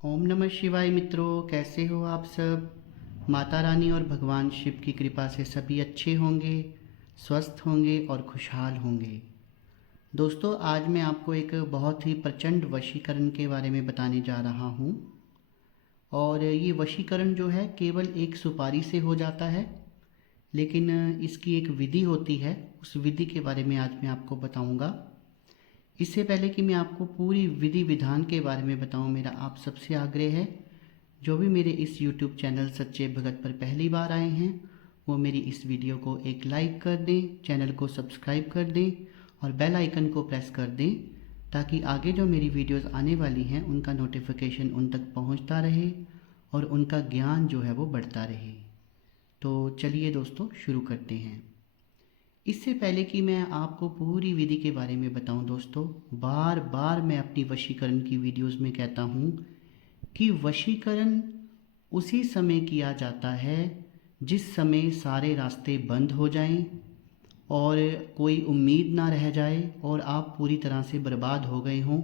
ओम नमः शिवाय मित्रों, कैसे हो आप सब। माता रानी और भगवान शिव की कृपा से सभी अच्छे होंगे, स्वस्थ होंगे और खुशहाल होंगे। दोस्तों, आज मैं आपको एक बहुत ही प्रचंड वशीकरण के बारे में बताने जा रहा हूँ। और ये वशीकरण जो है केवल एक सुपारी से हो जाता है, लेकिन इसकी एक विधि होती है। उस विधि के बारे में आज मैं आपको बताऊँगा। इससे पहले कि मैं आपको पूरी विधि विधान के बारे में बताऊं, मेरा आप सबसे आग्रह है, जो भी मेरे इस YouTube चैनल सच्चे भगत पर पहली बार आए हैं वो मेरी इस वीडियो को एक लाइक कर दें, चैनल को सब्सक्राइब कर दें और बेल आइकन को प्रेस कर दें, ताकि आगे जो मेरी वीडियोस आने वाली हैं उनका नोटिफिकेशन उन तक पहुंचता रहे और उनका ज्ञान जो है वो बढ़ता रहे। तो चलिए दोस्तों, शुरू करते हैं। इससे पहले कि मैं आपको पूरी विधि के बारे में बताऊं दोस्तों, बार बार मैं अपनी वशीकरण की वीडियोस में कहता हूं कि वशीकरण उसी समय किया जाता है जिस समय सारे रास्ते बंद हो जाएं और कोई उम्मीद ना रह जाए और आप पूरी तरह से बर्बाद हो गए हों,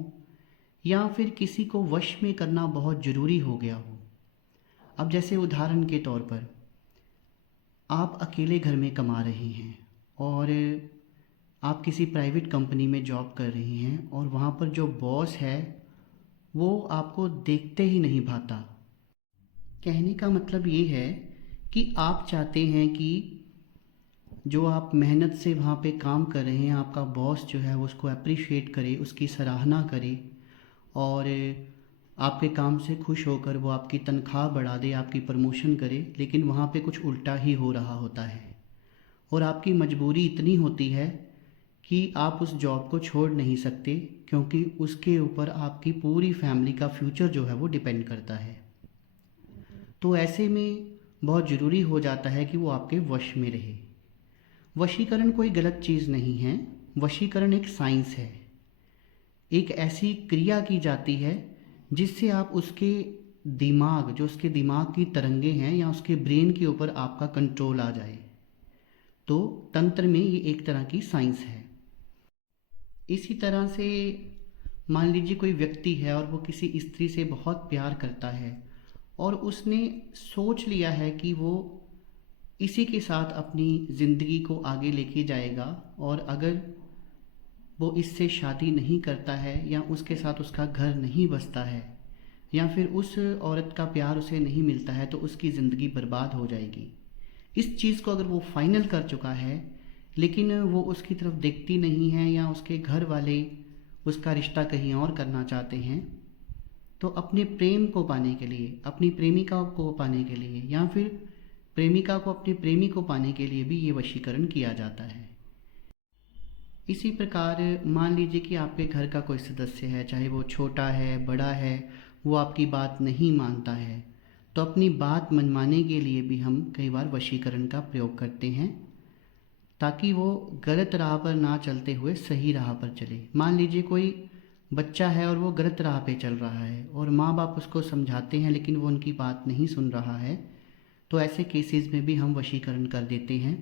या फिर किसी को वश में करना बहुत ज़रूरी हो गया हो। अब जैसे उदाहरण के तौर पर, आप अकेले घर में कमा रहे हैं और आप किसी प्राइवेट कंपनी में जॉब कर रही हैं और वहाँ पर जो बॉस है वो आपको देखते ही नहीं भाता। कहने का मतलब ये है कि आप चाहते हैं कि जो आप मेहनत से वहाँ पे काम कर रहे हैं, आपका बॉस जो है वो उसको अप्रिशिएट करे, उसकी सराहना करे और आपके काम से खुश होकर वो आपकी तनख्वाह बढ़ा दे, आपकी प्रमोशन करे। लेकिन वहाँ पे कुछ उल्टा ही हो रहा होता है और आपकी मजबूरी इतनी होती है कि आप उस जॉब को छोड़ नहीं सकते, क्योंकि उसके ऊपर आपकी पूरी फैमिली का फ्यूचर जो है वो डिपेंड करता है। तो ऐसे में बहुत ज़रूरी हो जाता है कि वो आपके वश में रहे। वशीकरण कोई गलत चीज़ नहीं है। वशीकरण एक साइंस है। एक ऐसी क्रिया की जाती है जिससे आप उसके दिमाग, जो उसके दिमाग की तरंगे हैं या उसके ब्रेन के ऊपर आपका कंट्रोल आ जाए। तो तंत्र में ये एक तरह की साइंस है। इसी तरह से मान लीजिए कोई व्यक्ति है और वो किसी स्त्री से बहुत प्यार करता है और उसने सोच लिया है कि वो इसी के साथ अपनी ज़िंदगी को आगे लेके जाएगा, और अगर वो इससे शादी नहीं करता है या उसके साथ उसका घर नहीं बसता है या फिर उस औरत का प्यार उसे नहीं मिलता है तो उसकी ज़िंदगी बर्बाद हो जाएगी। इस चीज़ को अगर वो फाइनल कर चुका है, लेकिन वो उसकी तरफ देखती नहीं है या उसके घर वाले उसका रिश्ता कहीं और करना चाहते हैं, तो अपने प्रेम को पाने के लिए, अपनी प्रेमिका को पाने के लिए या फिर प्रेमिका को अपने प्रेमी को पाने के लिए भी ये वशीकरण किया जाता है। इसी प्रकार मान लीजिए कि आपके घर का कोई सदस्य है, चाहे वो छोटा है बड़ा है, वो आपकी बात नहीं मानता है, तो अपनी बात मनवाने के लिए भी हम कई बार वशीकरण का प्रयोग करते हैं, ताकि वो गलत राह पर ना चलते हुए सही राह पर चले। मान लीजिए कोई बच्चा है और वो गलत राह पे चल रहा है और माँ बाप उसको समझाते हैं लेकिन वो उनकी बात नहीं सुन रहा है, तो ऐसे केसेस में भी हम वशीकरण कर देते हैं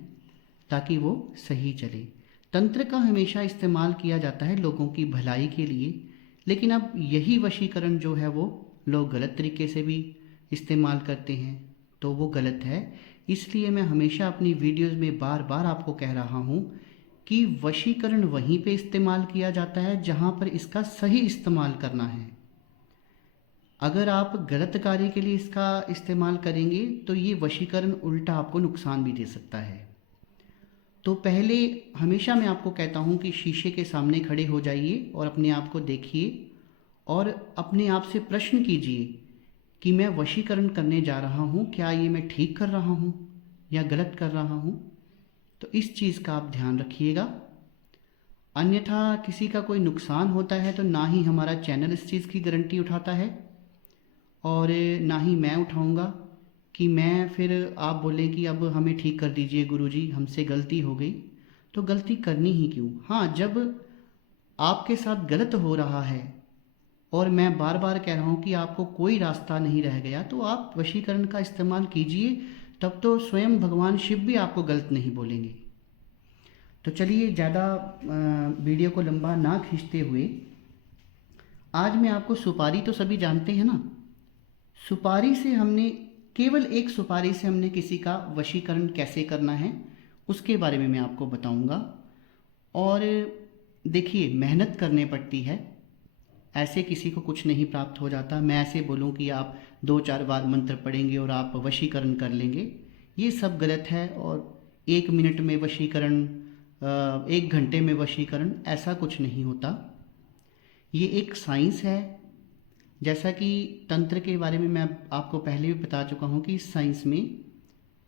ताकि वो सही चले। तंत्र का हमेशा इस्तेमाल किया जाता है लोगों की भलाई के लिए, लेकिन अब यही वशीकरण जो है वो लोग गलत तरीके से भी इस्तेमाल करते हैं, तो वो गलत है। इसलिए मैं हमेशा अपनी वीडियोस में बार बार आपको कह रहा हूँ कि वशीकरण वहीं पे इस्तेमाल किया जाता है जहाँ पर इसका सही इस्तेमाल करना है। अगर आप गलत कार्य के लिए इसका इस्तेमाल करेंगे तो ये वशीकरण उल्टा आपको नुकसान भी दे सकता है। तो पहले हमेशा मैं आपको कहता हूँ कि शीशे के सामने खड़े हो जाइए और अपने आप को देखिए और अपने आप से प्रश्न कीजिए कि मैं वशीकरण करने जा रहा हूँ, क्या ये मैं ठीक कर रहा हूँ या गलत कर रहा हूँ। तो इस चीज़ का आप ध्यान रखिएगा। अन्यथा किसी का कोई नुकसान होता है तो ना ही हमारा चैनल इस चीज़ की गारंटी उठाता है और ना ही मैं उठाऊंगा कि मैं फिर आप बोलें कि अब हमें ठीक कर दीजिए गुरुजी, हमसे गलती हो गई। तो गलती करनी ही क्यों। हाँ, जब आपके साथ गलत हो रहा है और मैं बार बार कह रहा हूँ कि आपको कोई रास्ता नहीं रह गया, तो आप वशीकरण का इस्तेमाल कीजिए, तब तो स्वयं भगवान शिव भी आपको गलत नहीं बोलेंगे। तो चलिए ज़्यादा वीडियो को लंबा ना खींचते हुए, आज मैं आपको, सुपारी तो सभी जानते हैं ना, सुपारी से हमने केवल एक सुपारी से हमने किसी का वशीकरण कैसे करना है उसके बारे में मैं आपको बताऊंगा। और देखिए, मेहनत करनी पड़ती है, ऐसे किसी को कुछ नहीं प्राप्त हो जाता। मैं ऐसे बोलूं कि आप 2-4 बार मंत्र पढ़ेंगे और आप वशीकरण कर लेंगे, ये सब गलत है। और 1 मिनट में वशीकरण, 1 घंटे में वशीकरण, ऐसा कुछ नहीं होता। ये एक साइंस है। जैसा कि तंत्र के बारे में मैं आपको पहले भी बता चुका हूँ कि इस साइंस में,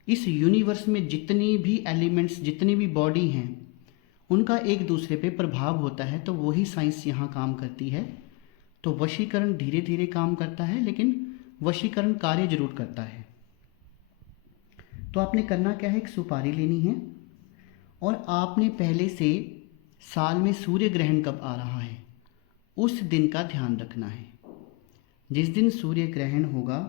इस यूनिवर्स में जितनी भी एलिमेंट्स, जितनी भी बॉडी हैं, उनका एक दूसरे पे प्रभाव होता है, तो वही साइंस यहाँ काम करती है। तो वशीकरण धीरे धीरे काम करता है, लेकिन वशीकरण कार्य जरूर करता है। तो आपने करना क्या है, एक सुपारी लेनी है और आपने पहले से साल में सूर्य ग्रहण कब आ रहा है उस दिन का ध्यान रखना है। जिस दिन सूर्य ग्रहण होगा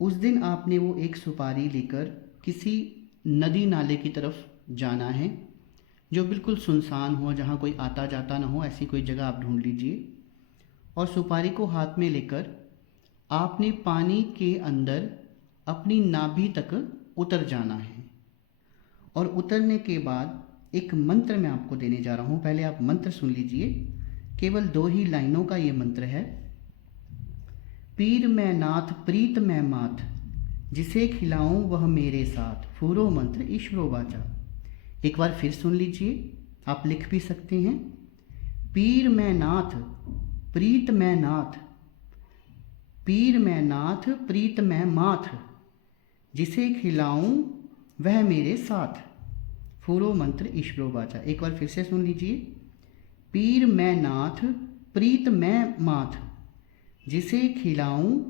उस दिन आपने वो एक सुपारी लेकर किसी नदी नाले की तरफ जाना है, जो बिल्कुल सुनसान हो, जहाँ कोई आता जाता ना हो, ऐसी कोई जगह आप ढूंढ लीजिए। और सुपारी को हाथ में लेकर आपने पानी के अंदर अपनी नाभि तक उतर जाना है। और उतरने के बाद एक मंत्र मैं आपको देने जा रहा हूँ, पहले आप मंत्र सुन लीजिए। केवल 2 ही लाइनों का ये मंत्र है। पीर मैं नाथ प्रीत मैं माथ, जिसे खिलाऊं वह मेरे साथ, फूरो मंत्र ईश्वरो वाचा। एक बार फिर सुन लीजिए, आप लिख भी सकते हैं। पीर मैं नाथ प्रीत मैं नाथ, पीर मैं नाथ प्रीत मैं माथ, जिसे खिलाऊं वह मेरे साथ, फूरो मंत्र ईश्वरो वाचा। एक बार फिर से सुन लीजिए। पीर मैं नाथ प्रीत मैं माथ, जिसे खिलाऊं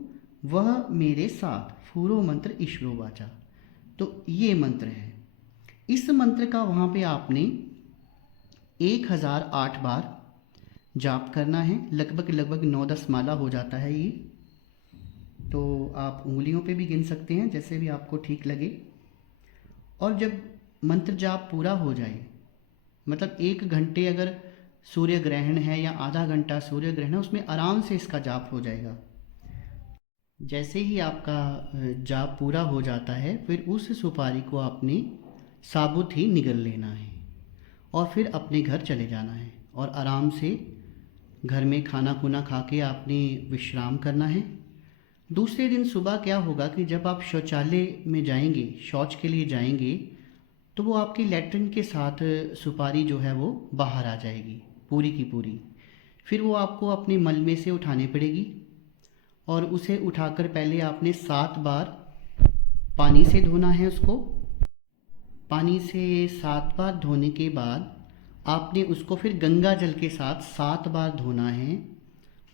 वह मेरे साथ, फूरो मंत्र ईश्वरो वाचा। तो ये मंत्र है। इस मंत्र का वहाँ पे आपने 1008 बार जाप करना है। लगभग 9-10 माला हो जाता है ये। तो आप उंगलियों पे भी गिन सकते हैं, जैसे भी आपको ठीक लगे। और जब मंत्र जाप पूरा हो जाए, मतलब 1 घंटे अगर सूर्य ग्रहण है या आधा घंटा सूर्य ग्रहण है, उसमें आराम से इसका जाप हो जाएगा। जैसे ही आपका जाप पूरा हो जाता है, फिर उस सुपारी को आपने साबुत ही निगल लेना है और फिर अपने घर चले जाना है। और आराम से घर में खाना खुना खा के आपने विश्राम करना है। दूसरे दिन सुबह क्या होगा कि जब आप शौचालय में जाएंगे, शौच के लिए जाएंगे, तो वो आपकी लैट्रिन के साथ सुपारी जो है वो बाहर आ जाएगी पूरी की पूरी। फिर वो आपको अपने मल में से उठानी पड़ेगी और उसे उठाकर पहले आपने 7 बार पानी से धोना है उसको। पानी से 7 बार धोने के बाद आपने उसको फिर गंगा जल के साथ 7 बार धोना है।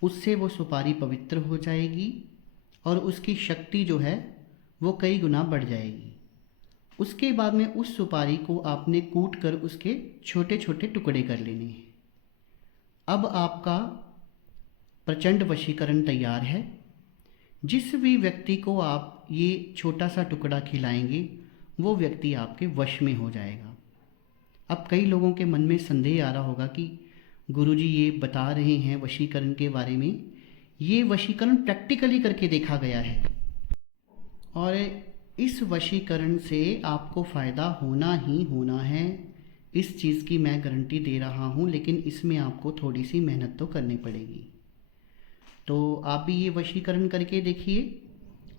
उससे वो सुपारी पवित्र हो जाएगी और उसकी शक्ति जो है वो कई गुना बढ़ जाएगी। उसके बाद में उस सुपारी को आपने कूट कर उसके छोटे छोटे टुकड़े कर लेने हैं। अब आपका प्रचंड वशीकरण तैयार है। जिस भी व्यक्ति को आप ये छोटा सा टुकड़ा खिलाएंगे, वो व्यक्ति आपके वश में हो जाएगा। अब कई लोगों के मन में संदेह आ रहा होगा कि गुरुजी ये बता रहे हैं वशीकरण के बारे में, ये वशीकरण प्रैक्टिकली करके देखा गया है और इस वशीकरण से आपको फ़ायदा होना ही होना है। इस चीज़ की मैं गारंटी दे रहा हूँ, लेकिन इसमें आपको थोड़ी सी मेहनत तो करनी पड़ेगी। तो आप भी ये वशीकरण करके देखिए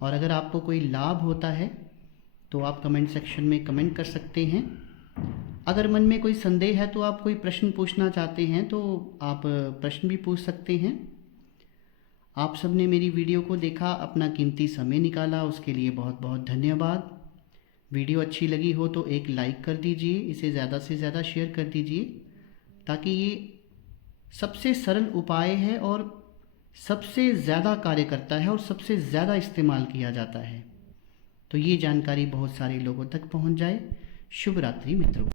और अगर आपको कोई लाभ होता है तो आप कमेंट सेक्शन में कमेंट कर सकते हैं। अगर मन में कोई संदेह है, तो आप कोई प्रश्न पूछना चाहते हैं तो आप प्रश्न भी पूछ सकते हैं। आप सबने मेरी वीडियो को देखा, अपना कीमती समय निकाला, उसके लिए बहुत बहुत धन्यवाद। वीडियो अच्छी लगी हो तो एक लाइक कर दीजिए, इसे ज़्यादा से ज़्यादा शेयर कर दीजिए, ताकि ये सबसे सरल उपाय है और सबसे ज़्यादा कार्य करता है और सबसे ज़्यादा इस्तेमाल किया जाता है। तो ये जानकारी बहुत सारे लोगों तक पहुंच जाए। शुभ रात्रि मित्रों।